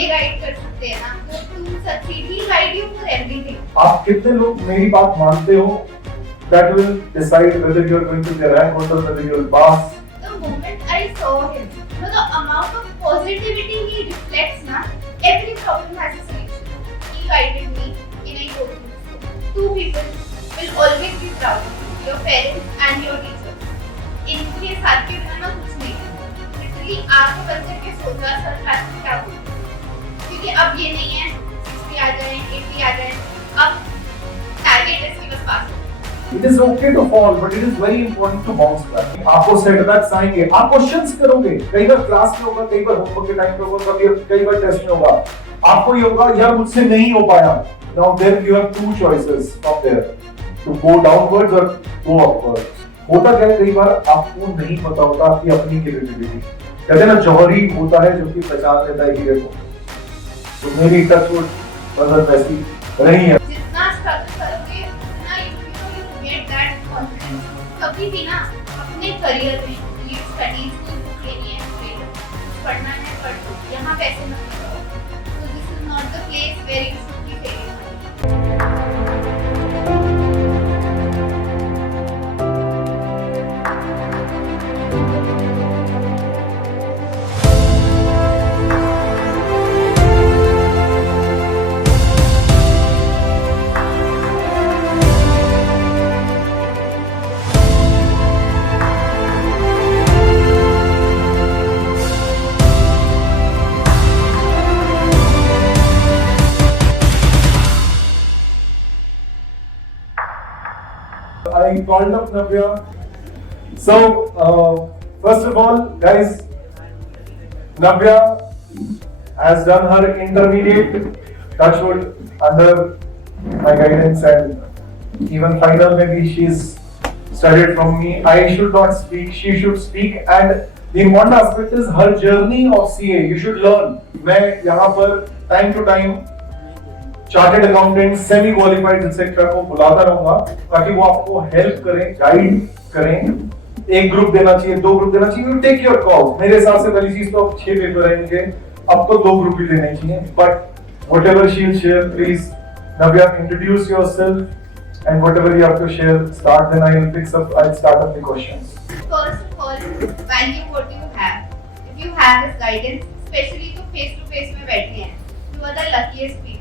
ये गाइड कर सकते हैं ना तो to succeed he guide you for everything. आप कितने लोग मेरी बात मानते हो? That will decide whether you are going to get rank or whether you will pass. The moment I saw him, the amount of positivity he reflects na, every problem has a solution. He guided me in a good way. Two people will always be proud of you, your parents and your teachers. इनके साथ के बिना ना कुछ नहीं है। Literally आपको बस करके सोचा सर क्लास में क्या होगा, क्योंकि अब ये नहीं है 60 आ जाए 80 आ जाए, अब टारगेट है कि बस पास। It is okay to fall, but it is very important to bounce back. आपको setbacks आएंगे, आप क्वेश्चंस करोगे, कई बार क्लास में होगा, कई बार होमवर्क के टाइम पे होगा, कई बार टेस्ट में होगा, आपको ये होगा यार मुझसे नहीं हो पाया। Now then you have two choices from there, to go downwards or go upwards. होता क्या है कई बार आपको नहीं पता होता आपकी अपनी कैपेबिलिटी, कहते हैं ना जौहरी होता है जो कि पहचान लेता है हीरे को, तो मेरी टच वुड मतलब वैसी रही है। जितना स्ट्रगल करोगे उतना यू गेट दैट कॉन्फिडेंस। कभी भी ना अपने करियर में ये स्टडीज की बुक लेनी है, कुछ पढ़ना है पढ़ लो, यहाँ पैसे मत लगाओ। तो this is not the place where you should be failing. I called up Navya. So, first of all, guys, Navya has done her intermediate touchwood under my guidance, and even final maybe she's studied from me. I should not speak; she should speak. And the important aspect is her journey of CA. You should learn. मैं यहाँ पर time to time chartered accountant, semi qualified etcetera को बुलाता रहूंगा ताकि वो आपको help करें, गाइड करें। एक ग्रुप देना चाहिए, दो ग्रुप देना चाहिए, यू टेक योर कॉल। मेरे हिसाब से पहली चीज तो अब 6 पेपर हैं इनके, अब तो 2 ग्रुप ही देने चाहिए। But whatever she will share, please Navya introduce yourself and whatever you have to share start, then I will pick up, I start up the questions. First of all, value what you have. If you have this guidance, especially तो face to face में बैठे हैं, you are the luckiest people.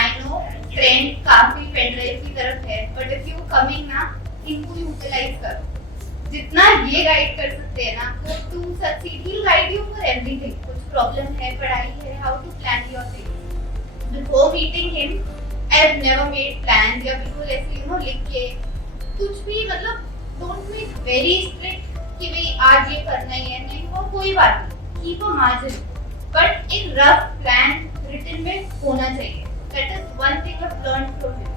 I know trend काफी pendrive की तरफ है, but if you coming ना इनको यूटिलाइज करो। जितना ये गाइड कर सकते हैं ना तो to succeed he guide you for everything. कुछ प्रॉब्लम है, पढ़ाई है, how to plan your things. Before meeting him I have never made plan या बिल्कुल ऐसे लिख के कुछ भी, मतलब डोंट मेक वेरी स्ट्रिक्ट कि भाई आज ये करना ही है, नहीं वो कोई बात नहीं, कीप अ मार्जिन, बट एक रफ प्लान रिटन में होना चाहिए। That is one thing I've learned from him.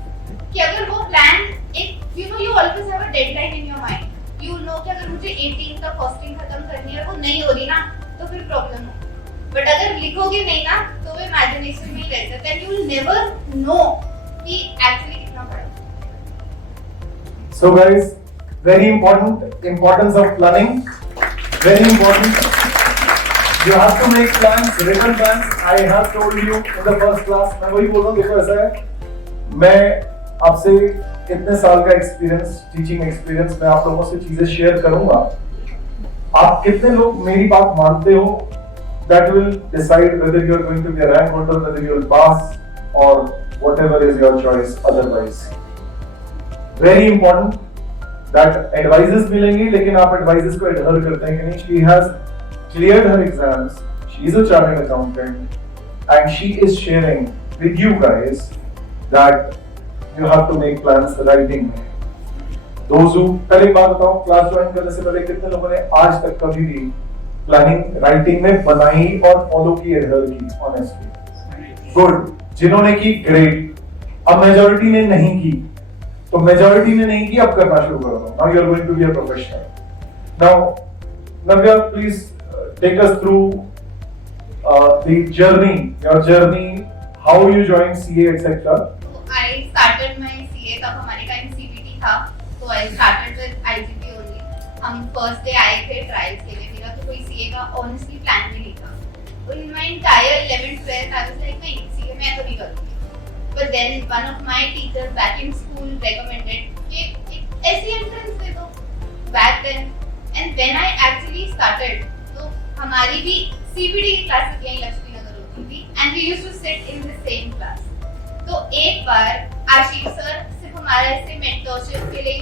कि अगर वो प्लान एक you always have a deadline in your mind. You know कि अगर मुझे 18 का कॉस्टिंग खत्म करनी है, वो नहीं हो रही ना तो फिर प्रॉब्लम हो। बट अगर लिखोगे नहीं ना तो वो इमेजिनेशन में ही रहता है, then you will never know कि एक्चुअली कितना पढ़ा। So guys, very important importance of planning, very important. You have to make plans, written plans. I have told you in the first class. मैं वही बोल रहा हूँ, देखो ऐसा है, मैं आपसे इतने साल का एक्सपीरियंस, टीचिंग एक्सपीरियंस, मैं आप लोगों से चीजें शेयर करूंगा। आप कितने लोग मेरी बात मानते हो? That will decide whether you are going to be a rank holder, whether you will pass, or whatever is your choice otherwise. Very important that advices मिलेंगी, लेकिन आप advices को adhere करते हैं कि नहीं? She has cleared her exams, she is a chartered accountant, and she is sharing with you guys that you have to make plans writing में। Those who, पहले बात बताओ, क्लास ज्वाइन करने से पहले कितने लोगों ने आज तक कभी भी प्लानिंग राइटिंग में बनाई और फॉलो की, एडहर की? Honestly good. जिन्होंने की ग्रेट। अब मेजॉरिटी ने नहीं की, तो मेजॉरिटी ने नहीं की, अब करना शुरू कर दो। Now you are going to be a professional. Now Navya please take us through the journey, your journey, how you joined CA, etc. So I started my CA तब हमारे टाइम CBT था, तो I started with IGP only. हम first day आए थे trials के लिए, मेरा तो कोई CA का ऑनेस्टली प्लान भी नहीं था। in my entire 11th 12th I was like नहीं ठीक है मैं तो नहीं करूँगी. But then one of my teachers back in school recommended कि एक ऐसी entrance दे दो back then. And when I actually started, तो हमारी भी CBD की क्लासेस यहीं लक्ष्मी नगर होती थी and we used to sit in the same class. तो एक बार आशीष सर सिर्फ हमारा ऐसे मेंटरशिप के लिए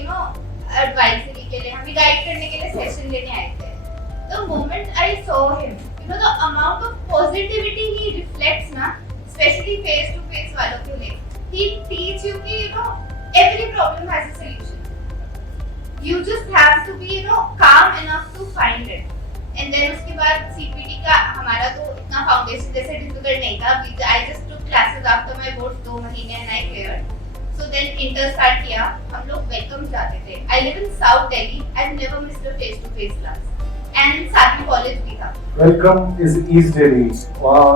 एडवाइजरी के लिए हमें गाइड करने के लिए सेशन लेने आए थे. The moment I saw him, the amount of positivity he reflects ना, especially face to face वालों के लिए, he teach you कि every problem has a solution. You just have to be calm enough to find it. And then उसके बाद CPT का हमारा तो इतना फाउंडेशन जैसे डिफिकल्ट नहीं था. I just took classes after my boards 2 महीने and I cleared. So then inter start किया. हम लोग वेलकम जाते थे. I live in South Delhi. I've never missed a face to face class. And साथ में कॉलेज भी था. Welcome is East Delhi. वहाँ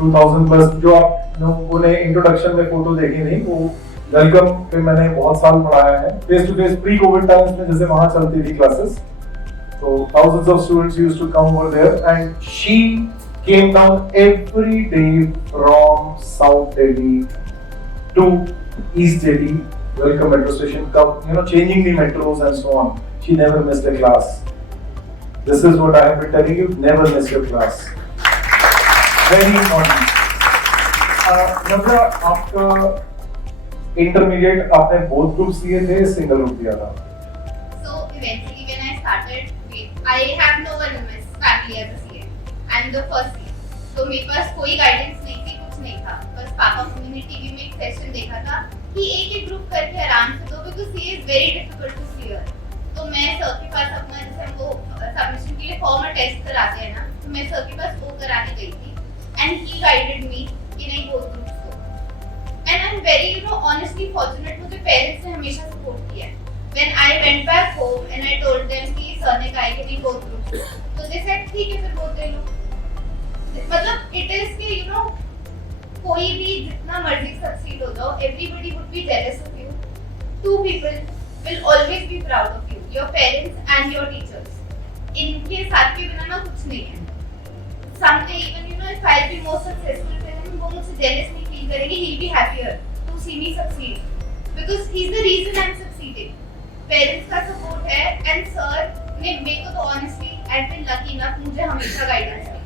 2000 प्लस जो आप लोगों ने इंट्रोडक्शन में फोटो देखी नहीं वो वेलकम पे मैंने बहुत साल पढ़ाया है. Face to face pre covid times में जैसे वहाँ चलती थी classes. So thousands of students used to come over there and she came down every day from South Delhi to East Delhi. Welcome metro station, come changing the metros and so on. She never missed a class. This is what I have been telling you, never miss your class. Very important. नब्रा आपका intermediate आपने both groups लिए थे, single group लिया था? So eventually when I started, I have no one in my family as a CA. I'm the first CA. तो मेरे पास कोई guidance नहीं थी, कुछ नहीं था. बस पापा मम्मी ने टीवी में एक सेशन देखा था कि एक ग्रुप करके आराम से दो because CA is very difficult to clear. तो मैं सर के पास अपना जैसे हमको सबमिशन के लिए फॉर्म और टेस्ट कराते हैं ना, तो मैं सर के पास वो कराने गई थी and he guided me कि नहीं वो ग्रुप्स को. And I'm very honestly fortunate, मुझे पेरेंट्स ने हमेशा सपोर्ट किया है. When I went back home and I told them कि सर ने कहा कि नहीं both groups, तो they said ठीक है फिर both ले लो. मतलब it is कि कोई भी जितना मर्जी सक्सीड हो जाओ, everybody would be jealous of you. Two people will always be proud of you, your parents and your teachers. इनके साथ के बिना ना कुछ नहीं है. Someday even if I'll be more successful than him, वो मुझसे jealous नहीं feel करेंगे. He'll be happier to see me succeed because he's the reason I'm succeeding. Parents का support है and sir ने मेरे को तो honestly I've been lucky enough, मुझे हमेशा guidance the.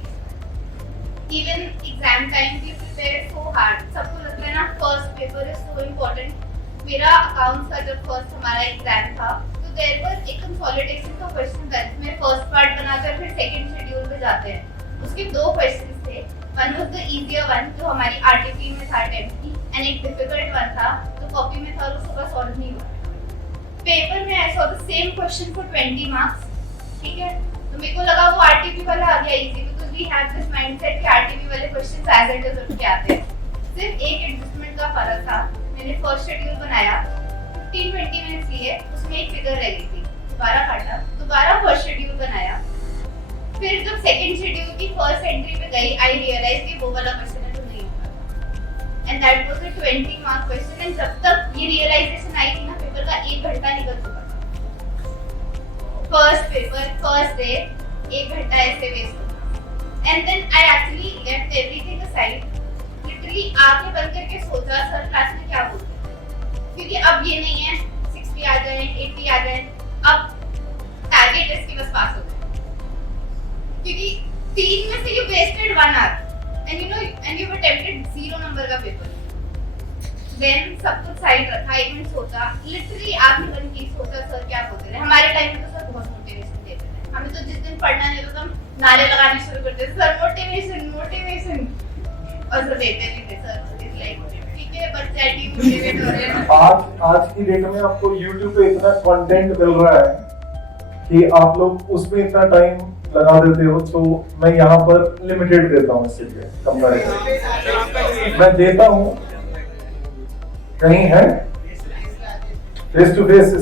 Even exam time we prepared so hard. सबको लगता है ना first paper is so important. मेरा अकाउंट्स का जब फर्स्ट हमारा एग्जाम था तो देयर वाज एक कंसोलिडेशन का क्वेश्चन था जिसमें फर्स्ट पार्ट बनाकर फिर सेकंड शेड्यूल पे जाते हैं. उसके दो क्वेश्चंस थे. One was the easier one जो हमारी आरटीपी में था अटेम्प्ट की एंड एक डिफिकल्ट वन था जो कॉपी में था और उसको बस सॉल्व नहीं हुआ. पेपर में I saw the same question for 20 marks. ठीक है, तो मेरे को लगा वो आरटीपी वाला आ गया easy because we have this mindset कि आरटीपी वाले क्वेश्चंस एज इट इज उठ के आते हैं. सिर्फ एक एडजस्टमेंट का फर्क था. मैंने फर्स्ट शेड्यूल बनाया 15-20 मिनट्स लिए, उसमें एक फिगर रह गई थी, दोबारा काटा, दोबारा फर्स्ट शेड्यूल बनाया. फिर जब सेकंड शेड्यूल की फर्स्ट एंट्री पे गई आई रियलाइज कि वो वाला क्वेश्चन है जो नहीं होगा and that was a 20 mark question. And जब तक ये रियलाइजेशन आई थी ना पेपर का 1 घंटा निकल चुका था. फर्स्ट पेपर फर्स्ट डे 1 घंटा ऐसे वेस्ट हुआ. And then I actually left everything aside. Literally आंखें बंद करके सोचा सर क्लास में क्या बोलते हैं, क्योंकि अब ये नहीं है 60 आ जाए 80 आ जाए, अब टारगेट है कि बस पास हो जाए. क्योंकि 3 में से you wasted 1 hour and you attempted 0 number का पेपर. देन सब कुछ साइड रखा, एक मिनट सोचा, लिटरली आंखें बंद की, सोचा सर क्या बोलते हैं. हमारे टाइम में तो सर बहुत मोटिवेशन देते थे. हमें तो जिस दिन पढ़ना नहीं होता हम नारे लगाने शुरू करते थे, सर मोटिवेशन मोटिवेशन, और सब देते नहीं थे सर. ठीक है बच्चा डिमोटिवेट हो रहे हैं. आज की डेट में आपको YouTube पे इतना कंटेंट मिल रहा है कि आप लोग उसमें इतना टाइम लगा देते हो. तो मैं यहाँ पर लिमिटेड देता हूँ इसके लिए कंपैरिजन मैं देता हूँ. कहीं है फेस टू फेस,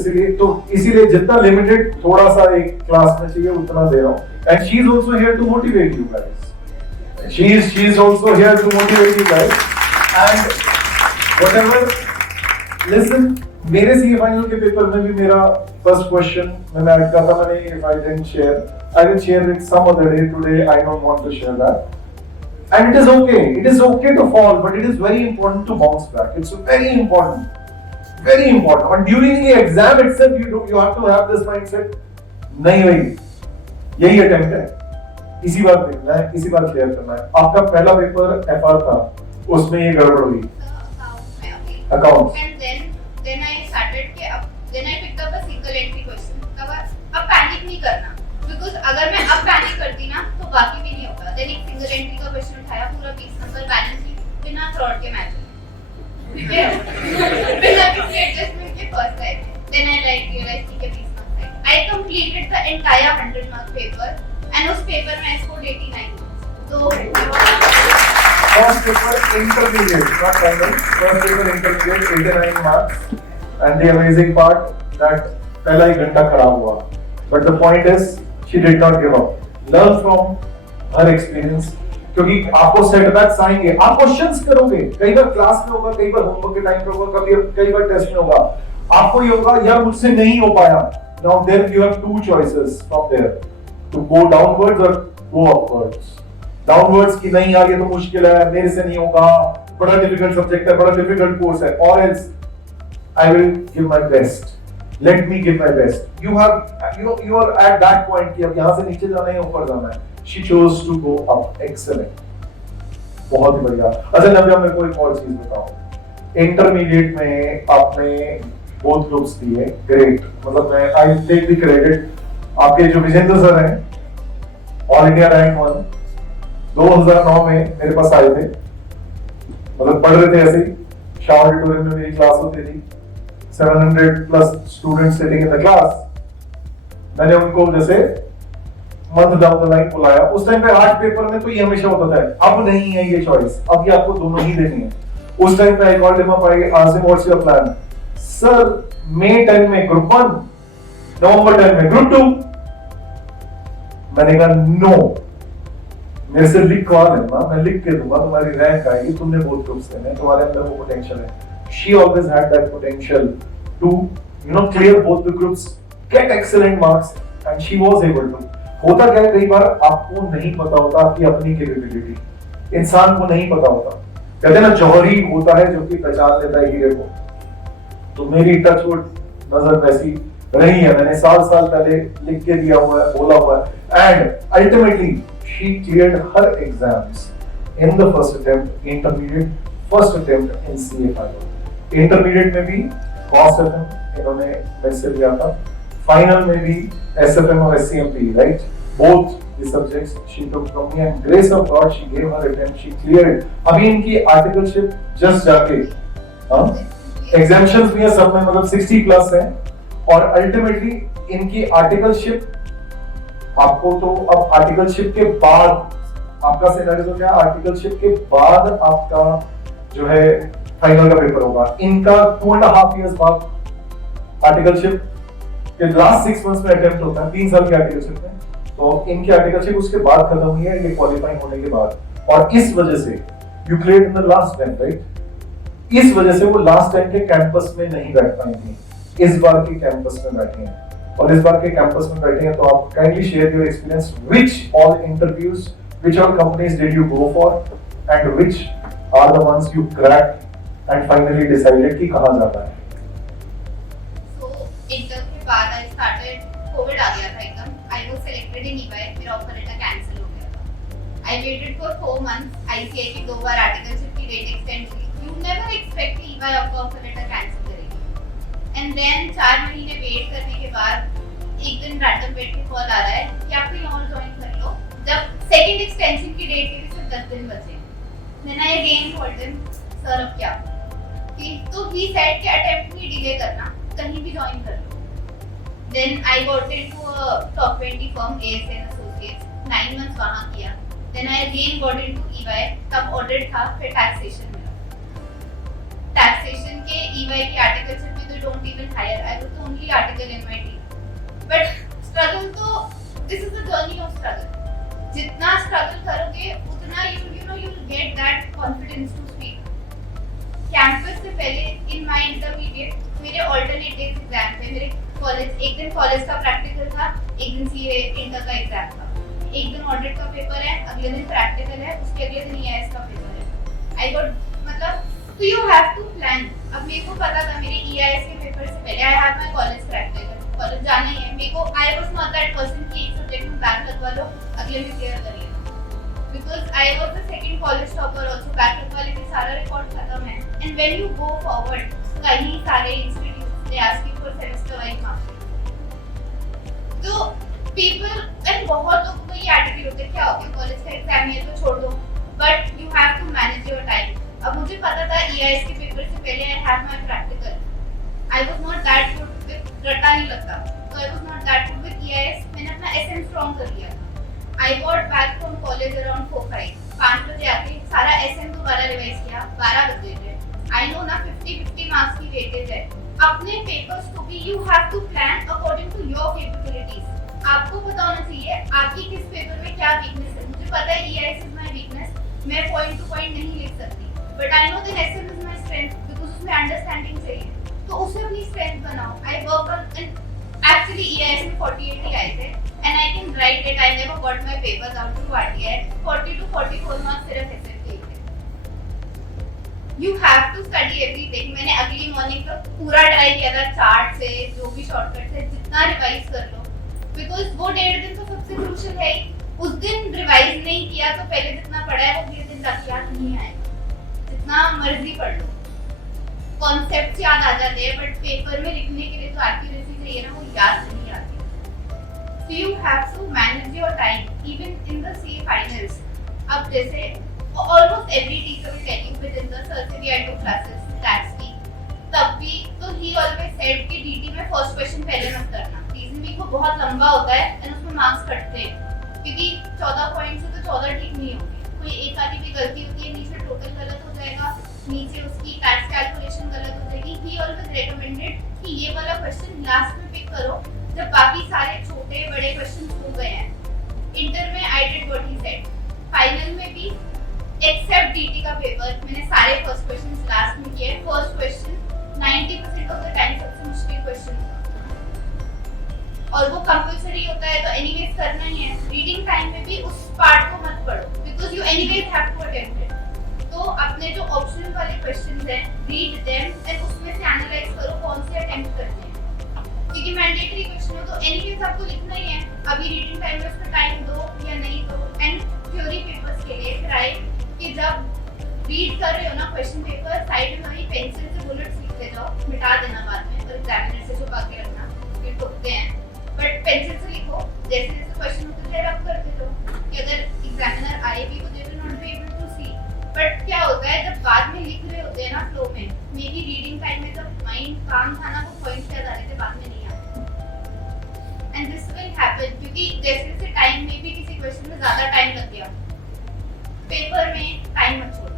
इसीलिए जितना लिमिटेड थोड़ा सा एक क्लास में चाहिए उतना दे रहा हूँ. And she is also here to motivate you guys. She is also here to motivate you guys and whatever. Listen, मेरे CA फाइनल के पेपर में भी मेरा फर्स्ट क्वेश्चन मैंने ऐड किया था. मैंने if I didn't share, I will share it some other day. Today I don't want to share that. And it is okay. It is okay to fall, but it is very important to bounce back. It's very important. Very important. And during the exam itself, you have to have this mindset. नहीं भाई, यही attempt है. इसी बार देखना है, इसी बार clear करना है. आपका पहला पेपर FR था, उसमें ये गड़बड़ हुई. Accounts. And then I started के then I picked up a single entry question. अब पैनिक नहीं करना. Because अगर मैं अब पैनिक करती ना तो बाकी भी नहीं होगा. Then एक सिंगल एंट्री का क्वेश्चन उठाया, पूरा 20 नंबर बैलेंस शीट बिना फ्रॉड के मैच. ठीक है? बिना किसी एडजस्टमेंट के फर्स्ट आए. Then I realized कि 20 मार्क्स आए. I completed the entire 100 mark paper and उस पेपर में I scored 89 marks. तो first paper intermediate, not final. First paper intermediate 89 marks. And the amazing part that पहला ही घंटा खराब हुआ. But the point is, she did not give up. Learn from her experience. क्योंकि आपको setbacks आएंगे, आप questions करोगे, कई बार क्लास में होगा, कई बार होमवर्क के टाइम पे होगा, कई बार टेस्ट में होगा. आपको ये होगा, यार मुझसे नहीं हो पाया. Now there you have two choices from there, to go downwards or go upwards. Downwards की नहीं यार ये तो मुश्किल है, मेरे से नहीं होगा, बड़ा डिफिकल्ट सब्जेक्ट है, बड़ा डिफिकल्ट कोर्स है. Or else I will give my best. Let me give my best. You are at that point कि अब यहाँ से नीचे जाना है, ऊपर जाना है. She chose to go up. Excellent. बहुत ही बढ़िया. अच्छा नव्या मेरे को एक और चीज बताओ. इंटरमीडिएट में आपने both groups दिए. Great. मतलब मैं I take the credit. आपके जो विजेंद्र सर हैं, ऑल इंडिया रैंक 1 2009 में मेरे पास आए थे. मतलब पढ़ रहे थे ऐसे ही. शाह ऑडिटोरियम में मेरी क्लास होती थी. 700 plus students sitting in the class. मैंने उनको जैसे month down the line बुलाया. उस टाइम पे आर्ट पेपर में तो ये हमेशा होता था. अब नहीं है ये चॉइस. अब ये आपको दोनों ही देनी है. उस टाइम पे I called him up. I asked him what's your plan? Sir, May 10 में group 1, November 10 में group 2. मैंने कहा no. मेरे से लिखवा लेना, मैं लिख के दूंगा, तुम्हारी रैंक आएगी, तुमने बहुत ग्रुप्स देने, तुम्हारे अंदर वो पोटेंशियल है. She always had that potential to, clear both the groups, get excellent marks, and she was able to. होता क्या है, कई बार आपको नहीं पता होता आपकी अपनी कैपेबिलिटी. इंसान को नहीं पता होता. कहते हैं ना, जौहरी होता है जो कि पहचान लेता है हीरे को. तो मेरी टचवुड नजर वैसी रही है. मैंने साल पहले लिख के दिया हुआ है, बोला हुआ है, and ultimately she cleared her exams in the first attempt, intermediate, first attempt in CA final. Intermediate में भी कॉस्ट एफएम इन्होंने मेरे से लिया था. फाइनल में भी एसएफएम और SCMP, right, both the subjects she took from me and grace of God she gave her attempt, she cleared. अभी इनकी आर्टिकलशिप जस्ट जाके एग्जामिनेशंस भी है सब में, मतलब 60 प्लस है. और अल्टीमेटली इनकी आर्टिकलशिप आपको तो अब आर्टिकलशिप के बाद आपका सिनेरियो तो क्या, आर्टिकलशिप के बाद आपका जो है फाइनल का पेपर होगा. इनका 2.5 years बाद आर्टिकलशिप के लास्ट 6 months में अटेम्प्ट होता है, 3 साल की आर्टिकलशिप में. तो इनकी आर्टिकलशिप उसके बाद खत्म हुई है, ये क्वालिफाइंग होने के बाद. और इस वजह से you cleared in the last 10, right. इस वजह से वो लास्ट टाइम के कैंपस में नहीं बैठ पाई थी, इस बार के कैंपस में बैठी हैं. और इस बार के कैंपस में बैठे हैं, तो आप kindly share your experience. Which all interviews, which all companies did you go for, and which are the ones you cracked and finally decided कि कहाँ जाना है. So इंटर के बाद I started, कोविड आ गया था एकदम. I was selected in EY, मेरा ऑफर लेटर कैंसिल हो गया था. I waited for 4 months. ICAI की 2 बार आर्टिकलशिप की डेट एक्सटेंड हुई. You never expect कि EY आपका ऑफर लेटर कैंसिल करेगी. And then 4 महीने वेट करने के बाद एक दिन रैंडम वेट पे कॉल आ रहा है कि आप कहीं और ज्वाइन कर लो, जब सेकंड एक्सटेंशन की डेट के भी सिर्फ 10 दिन बचे. Then I again called him, sir अब क्या? तो he said कि अटेम्प्ट नहीं डिले करना, कहीं भी ज्वाइन कर लो. Then I got into a top 20 firm, ASN Associates. 9 months वहाँ किया. Then I again got into EY. तब ऑडिट था, फिर टैक्सेशन मिला. टैक्सेशन के EY के आर्टिकलशिप में तो don't even hire. I was the only article in my team. But struggle तो, this is the journey of struggle. जितना struggle करोगे उतना you'll get that confidence to speak. Campus से पहले इन माय इंटरमीडिएट मेरे alternate exam थे. मेरे college, एक दिन कॉलेज का प्रैक्टिकल था, एक दिन सीए इंटर का एग्जाम था. एक दिन ऑडिट का पेपर है, अगले दिन प्रैक्टिकल है, उसके अगले दिन ईआईएस का पेपर है। आई गॉट मतलब तो यू हैव टू प्लान। अब मेरे को पता था मेरे ईआईएस के पेपर से पहले I have my college practical, college जाना ही है मेरे को। आई वाज नॉट दैट पर्सन कि एक सब्जेक्ट में बैक लगवा लो, अगले में क्लियर कर लिया, because I was the second college topper also. Back लगवा लेके सारा रिकॉर्ड खत्म है। And when you go forward, कहीं सारे institutes they asking for semester wise marks. तो पीपल एंड बहुत लोगों का ये एटीट्यूड होता है, क्या हो गया कॉलेज का एग्जाम है तो छोड़ दो, but you have to manage your time. अब मुझे पता था ईआईएस के पेपर से पहले I have my practical. I was not that good with रट्टा नहीं लगता, तो I was not that good with EIS. मैंने अपना एसएम स्ट्रांग कर लिया था। I got back from college around 5 बजे आके सारा एसएम दोबारा रिवाइज किया, 12 बजे थे। आई नो ना 50 मार्क्स की वेटेज है। अपने पेपर्स को भी you have to plan according to your capabilities. आपको पता होना चाहिए आपकी किस पेपर में क्या वीकनेस है। मुझे पता है ईआईएस इज माय वीकनेस, मैं पॉइंट टू पॉइंट नहीं लिख सकती, but I know that SM is my strength, because उसमें अंडरस्टैंडिंग चाहिए, तो उसे अपनी स्ट्रेंथ बनाओ। I work on and actually EIS में 48 ही आए थे and I can write it. I never got my papers out to RTI. 40 to 44 marks सिर्फ एसएम के थे। You have to study everything. मैंने अगली मॉर्निंग तक पूरा ट्राई किया था, चार्ट से जो भी शॉर्टकट है जितना रिवाइज कर लो, बिकॉज वो 1.5 दिन तो सबसे क्रूशियल है। उस दिन रिवाइज नहीं किया तो पहले जितना पढ़ा है वो अगले दिन जाके याद नहीं आएगा, जितना मर्जी पढ़ लो। कॉन्सेप्ट्स याद आ जाते हैं, बट पेपर में लिखने के लिए जो एक्यूरेसी चाहिए ना वो याद नहीं आती। So you have to manage your time even in the CA finals. अब जैसे almost every teacher will tell you within the sir से भी I took classes stats की, तब भी तो he always said कि DT में first question पहले मत करना। रीजन भी वो बहुत लंबा होता है and उसमें मार्क्स कटते हैं, क्योंकि 14 पॉइंट से तो 14 ठीक नहीं होंगे। कोई एक आधी भी गलती होती है, नीचे टोटल गलत हो जाएगा, नीचे उसकी टैक्स कैलकुलेशन गलत हो जाएगी। ही ऑलवेज रेकमेंडेड कि ये वाला क्वेश्चन लास्ट में पिक करो जब बाकी सारे छोटे बड़े क्वेश्चन हो गए हैं। इंटर में I did what he said. Final में भी एक्सेप्ट डीटी का पेपर मैंने सारे फर्स्ट क्वेश्चंस लास्ट में किए। First question 90% of the time सबसे मुश्किल क्वेश्चन था और वो कंपल्सरी होता है, तो एनीवेज करना ही है। रीडिंग टाइम में भी उस पार्ट को मत पढ़ो, because you anyways have to attempt it. तो अपने जो ऑप्शनल वाले क्वेश्चंस हैं, रीड देम एंड उसमें से एनालाइज करो कौन से अटेम्प्ट करने हैं, क्योंकि मैंडेटरी क्वेश्चन है तो एनीवेज आपको लिखना ही है। अभी रीडिंग टाइम में उसमें टाइम दो या नहीं दो। एंड थ्योरी पेपर्स के लिए ट्राई कि जब रीड कर रहे हो ना क्वेश्चन पेपर, साइड में वही पेंसिल से बुलेट्स लिखते जाओ, मिटा देना बाद में और एग्जामिनर से छुपा के रखना, फिर ठोकते हैं। बट पेंसिल से लिखो, जैसे जैसे क्वेश्चन होते जाए रब करते जाओ कि अगर एग्जामिनर आए भी तो they will not be able to see. बट क्या होता है जब बाद में लिख रहे होते हैं ना फ्लो में, मेरी रीडिंग टाइम में जब माइंड काम था ना, वो पॉइंट्स याद आ रहे थे, बाद में नहीं आते। एंड दिस विल हैपन क्योंकि जैसे जैसे टाइम में भी किसी क्वेश्चन में ज्यादा टाइम लग गया, पेपर में टाइम मत छोड़ो।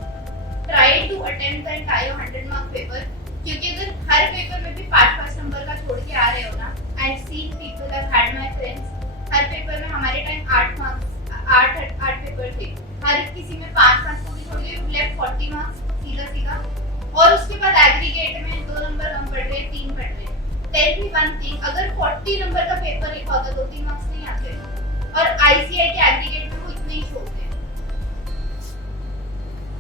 Try to attempt the entire 100 mark paper, क्योंकि अगर हर पेपर में भी 5-5 नंबर का छोड़ के आ रहे हो ना, I've seen people, I've had my friends, her paper में हमारे टाइम 8 पेपर थे, हर किसी में 5 छोड़ दिए, लेफ्ट 40 मार्क्स सीधा। और उसके बाद एग्रीगेट में 2 नंबर कम पड़ रहे, 3 पड़ रहे। टेल मी वन थिंग, अगर 40 नंबर का पेपर लिखा होता 2-3 मार्क्स नहीं आते, और आईसीआई के एग्रीगेट में वो इतने ही छोड़ते हैं।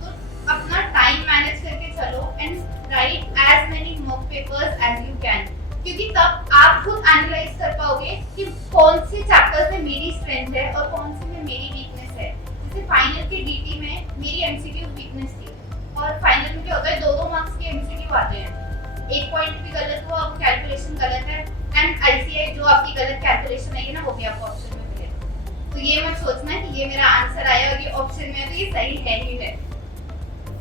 तो अपना टाइम मैनेज करके चलो and write as many mock papers as you can, क्योंकि तब आप खुद एनालाइज कर पाओगे कि कौन से चैप्टर्स में मेरी स्ट्रेंथ है और कौन से में मेरी वीकनेस है। जैसे फाइनल के डीटी में मेरी एमसीक्यू वीकनेस थी, और फाइनल में क्या होता है 2-2 मार्क्स के एमसीक्यू आते हैं, एक पॉइंट भी गलत हुआ, आपकी कैलकुलेशन गलत है, एंड आईसीआई जो आपकी गलत कैलकुलेशन है ना वो भी आपको ऑप्शन में मिलेगा। तो ये मत सोचना कि ये मेरा आंसर आया और ये ऑप्शन में है तो ये सही है ही है।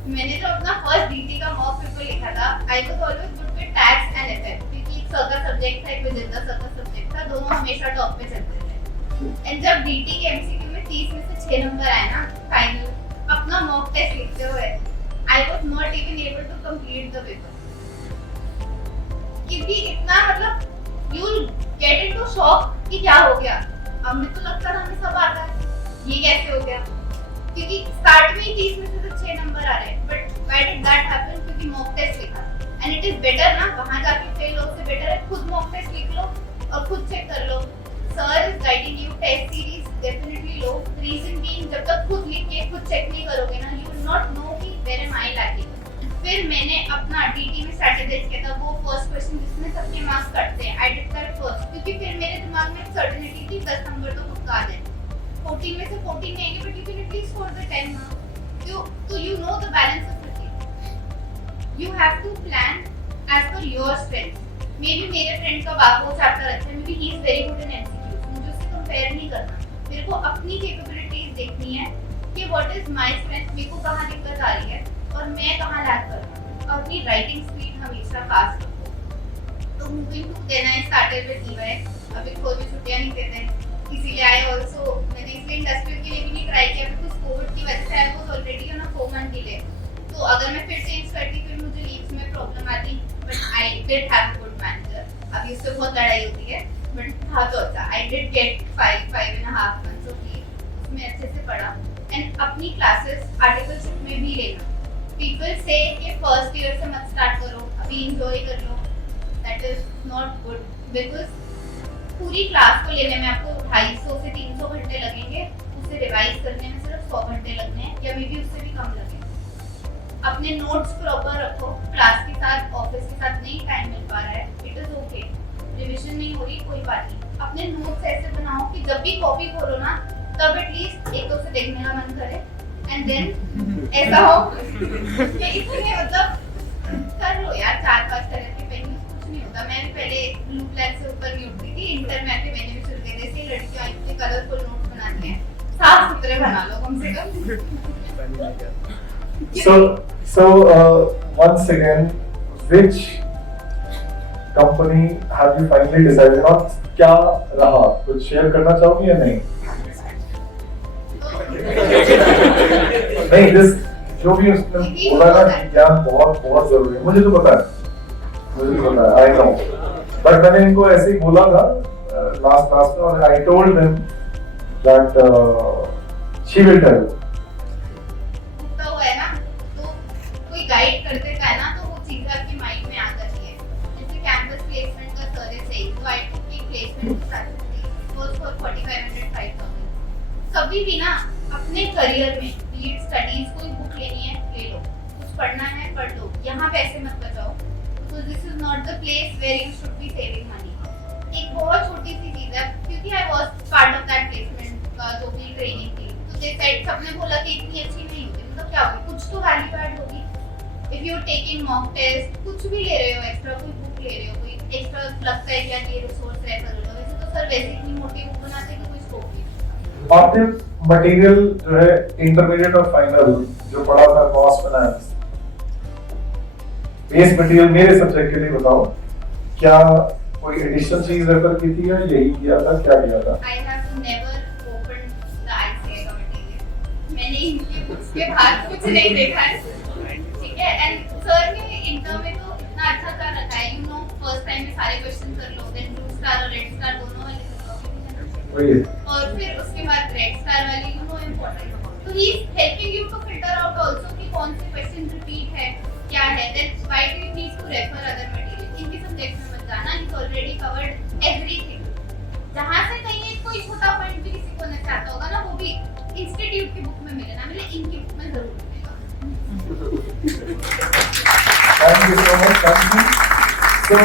मैंने जो अपना फर्स्ट डीटी का मॉक पेपर लिखा था, I was always good with tax and FF, क्योंकि एक सर्कल सब्जेक्ट था, एक विजिटर सर्कल सब्जेक्ट था, दोनों हमेशा टॉप पे चलते थे। एंड जब डीटी के एमसीक्यू में 30 में से 6 नंबर आए ना फाइनल, अपना मॉक टेस्ट लिखते हुए I was not even able to complete the paper, क्योंकि इतना मतलब you will get into shock कि क्या हो गया। अब मुझे तो लगता था हमें सब आता है, ये कैसे हो गया, क्योंकि स्टार्ट में ही 30 में से 6 नंबर आ रहे हैं। But why did that happen? क्योंकि मॉक टेस्ट लिखा, एंड इट इज बेटर ना, वहां जाके फेल होने से बेटर है खुद मॉक टेस्ट लिख लो और खुद चेक कर लो। Sir is guiding you, test series definitely लो, फिर मैंने अपना टीटी में स्ट्रेटेजाइज किया था, वो फर्स्ट क्वेश्चन जिसमें सबके मार्क्स कटते हैं, आई डिड दैट फर्स्ट, क्योंकि फिर मेरे दिमाग में सर्टेनिटी थी 10 नंबर तो पक्का आ जाए। 14 में से 14 नहीं आएंगे, but you can at least score the 10 marks. तो you know the balance of the thing. You have to plan as per your strength. May be मेरे फ्रेंड का बाको चैप्टर अच्छा है, may be he is very good in MCQs, मुझे उससे compare नहीं करना। मेरे को अपनी कैपेबिलिटीज देखनी है कि व्हाट इज माय स्ट्रेंथ, मेरे को कहां दिक्कत आ रही है और मैं कहां लैग कर रहा हूं। और अपनी राइटिंग स्पीड हमेशा फास्ट रखो। तो moving to then I started with EY. अभी कोई भी छुट्टियां नहीं देते, इसीलिए आई आल्सो मैंने इसलिए इंडस्ट्री के लिए भी नहीं ट्राई किया, बिकॉज़ कोविड की वजह से I was already on a 4 month delay. तो अगर मैं फिर चेंज करती फिर मुझे लीव्स में प्रॉब्लम आती, but I did have a good manager. अभी उससे बहुत लड़ाई होती है, बट था तो अच्छा। I did get 5.5 months of leave, उसमें अच्छे से पढ़ा। एंड अपनी क्लासेस आर्टिकलशिप में भी लेना। पीपल से कि फर्स्ट ईयर से मत स्टार्ट करो, अभी एंजॉय कर लो, that is not good, because पूरी क्लास को लेने में आपको 250 से 300 घंटे लगेंगे, उसे रिवाइज करने में सिर्फ 100 घंटे लगने हैं, या मे बी उससे भी कम लगे। अपने नोट्स प्रॉपर रखो। क्लास के साथ ऑफिस के साथ नहीं टाइम मिल पा रहा है, इट इज ओके, रिविजन नहीं हो रही, कोई बात नहीं। अपने नोट्स ऐसे बनाओ कि जब भी कॉपी खोलो ना, तब एटलीस्ट एक तो से देखने का मन करे, एंड देन ऐसा हो कि इसमें मतलब कर लो यार 4-5 तरह के पेन, कुछ नहीं होता। मैं भी पहले ब्लू ब्लैक से ऊपर नहीं उठती थी, इंटर में आके मैंने भी शुरू कर दिया। जैसे लड़कियां इतने कलरफुल नोट्स बनाती हैं, साफ सुथरे बना लो कम से कम। So once again, which company have you finally decided on? क्या रहा, कुछ शेयर करना चाहोगी या नहीं? नहीं, दिस जो भी उसने बोला ना कि ज्ञान बहुत बहुत जरूरी है, मुझे तो पता है, आई नो, बट मैंने इनको ऐसे ही बोला था लास्ट क्लास में, और I told them that she will tell. उठता हुआ है ना, तो कोई गाइड करते का है ना, तो वो चीजें आपके माइंड में आ जाती है। जैसे कैंपस प्लेसमेंट का सर्विस है, तो आई टुक एक प्लेसमेंट के साथ फॉर 4500-5000। कभी भी ना अपने करियर में बीट स्टडीज कोई बुक लेनी है ले लो, कुछ पढ़ना है पढ़ लो, यहाँ पैसे मत बचाओ, तो this is not the place where you should be saving money. एक बहुत छोटी सी चीज है, क्योंकि I was part of that placement का जो भी ट्रेनिंग थी, तो दे सेड, सबने बोला कि इतनी अच्छी नहीं होती, मतलब क्या होगी, कुछ तो वैल्यू ऐड होगी। If you are taking mock test, कुछ भी ले रहे हो एक्स्ट्रा, कोई बुक ले रहे हो, कोई एक्स्ट्रा लगता है क्या ये रिसोर्स रेफर हो, वैसे तो सर वैसे इतनी मोटी बुक बनाते हैं कि कोई स्कोप नहीं। आपने मटेरियल जो है इंटरमीडिएट और फाइनल जो पढ़ा था कॉस्ट फाइनेंस, बेस मटेरियल मेरे सब्जेक्ट के लिए बताओ, क्या कोई एडिशनल चीज रेफर की थी या यही किया था, क्या किया था? I have never opened the ICA का मटेरियल, मैंने इनकी बुक्स के बाहर कुछ नहीं देखा है, ठीक है। एंड सर ने इंटर में तो इतना अच्छा कर रखा है, यू नो, फर्स्ट टाइम में सारे क्वेश्चन कर लो, देन ब्लू स्टार और रेड स्टार दोनों वाले कर लो, और फिर उसके बाद रेड स्टार वाली, यू नो, इंपॉर्टेंट। तो he is helping you to filter out also कि कौन से क्वेश्चन रिपीट है, क्या है, देन why do you need to refer other material. इनके सब्जेक्ट में मत जाना, इज ऑलरेडी कवर्ड एवरीथिंग। जहां से कहीं एक कोई छोटा पॉइंट भी किसी को नहीं चाहता होगा ना, वो भी इंस्टीट्यूट की बुक में मिले ना मिले, इनकी बुक में जरूर मिलेगा। Thank you so much. Thank you. So